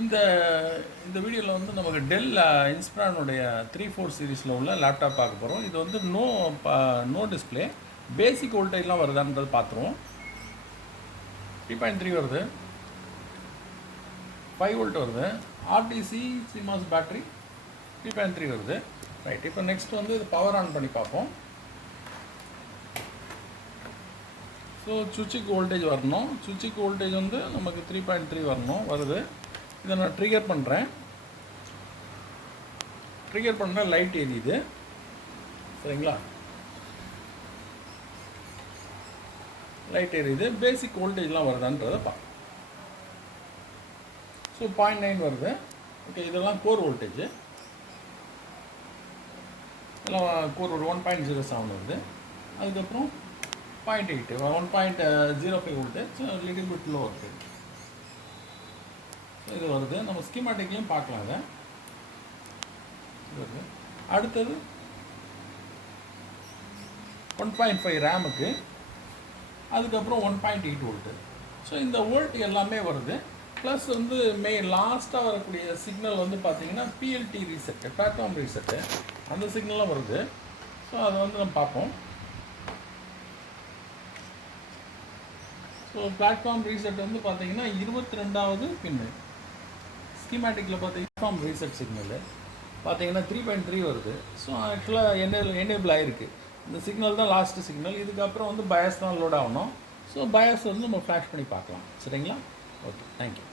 இந்த இந்த வீடியோவில் வந்து நமக்கு டெல் இன்ஸ்பிரானுடைய 3-4 சீரீஸில் உள்ள லேப்டாப் பார்க்க போகிறோம். இது வந்து நோ டிஸ்பிளே, பேசிக் வோல்டேஜ்லாம் வருதான்றது பார்த்துருவோம். 3.3 வருது, 5 வோல்ட் வருது, ஆர்டிசி சிமாஸ் பேட்டரி 3.3 வருது. ரைட், இப்போ நெக்ஸ்ட் வந்து இது பவர் ஆன் பண்ணி பார்ப்போம். ஸோ சுவிட்சுக்கு வோல்டேஜ் வரணும். சுவிட்சுக்கு வோல்டேஜ் வந்து நமக்கு 3.3 வரணும், வருது. இதை நான் ட்ரிகர் பண்ணுறேன். ட்ரிகர் பண்ணால் லைட் எரியுது, சரிங்களா? லைட் எரியுது. பேசிக் வோல்டேஜ்லாம் வருதான்றதை பார்க்கலாம். ஸோ 0.9 வருது. ஓகே, இதெல்லாம் கோர் வோல்டேஜ். இதெல்லாம் கோர் ஒரு 1.07 வருது. அதுக்கப்புறம் 0.8 1.05 வோல்டேஜ், லிட்டில் பிட் லோ இருக்குது. இது வருது. நம்ம ஸ்கீமேட்டிக்லையும் பார்க்கலாம். இதை வருது. அடுத்தது 1.5 ரேமுக்கு, அதுக்கப்புறம் 1.8 வோல்ட்டு. ஸோ இந்த வோல்ட் எல்லாமே வருது. ப்ளஸ் வந்து லாஸ்ட்டாக வரக்கூடிய சிக்னல் வந்து பார்த்திங்கன்னா பிஎல்டி ரீசெட்டு, பிளாட்ஃபார்ம் ரீசெட்டு, அந்த சிக்னல்லாம் வருது. ஸோ அதை வந்து நம்ம பார்ப்போம். ஸோ பிளாட்ஃபார்ம் ரீசெட் வந்து பார்த்திங்கன்னா 22வது பின்னு. ஸ்கீமேட்டிக்கில் பிளாட்ஃபார்ம் ரீசெட் சிக்னலு பார்த்தீங்கன்னா 3.3 வருது. ஸோ ஆக்சுவலாக எனேபிள் ஆகிருக்கு. இந்த சிக்னல் தான் லாஸ்ட்டு சிக்னல். இதுக்கப்புறம் வந்து பயாஸ் தான் லோட் ஆகணும். ஸோ பயாஸ் வந்து நம்ம ஃப்ளாஷ் பண்ணி பார்க்கலாம், சரிங்களா? Okay, thank you.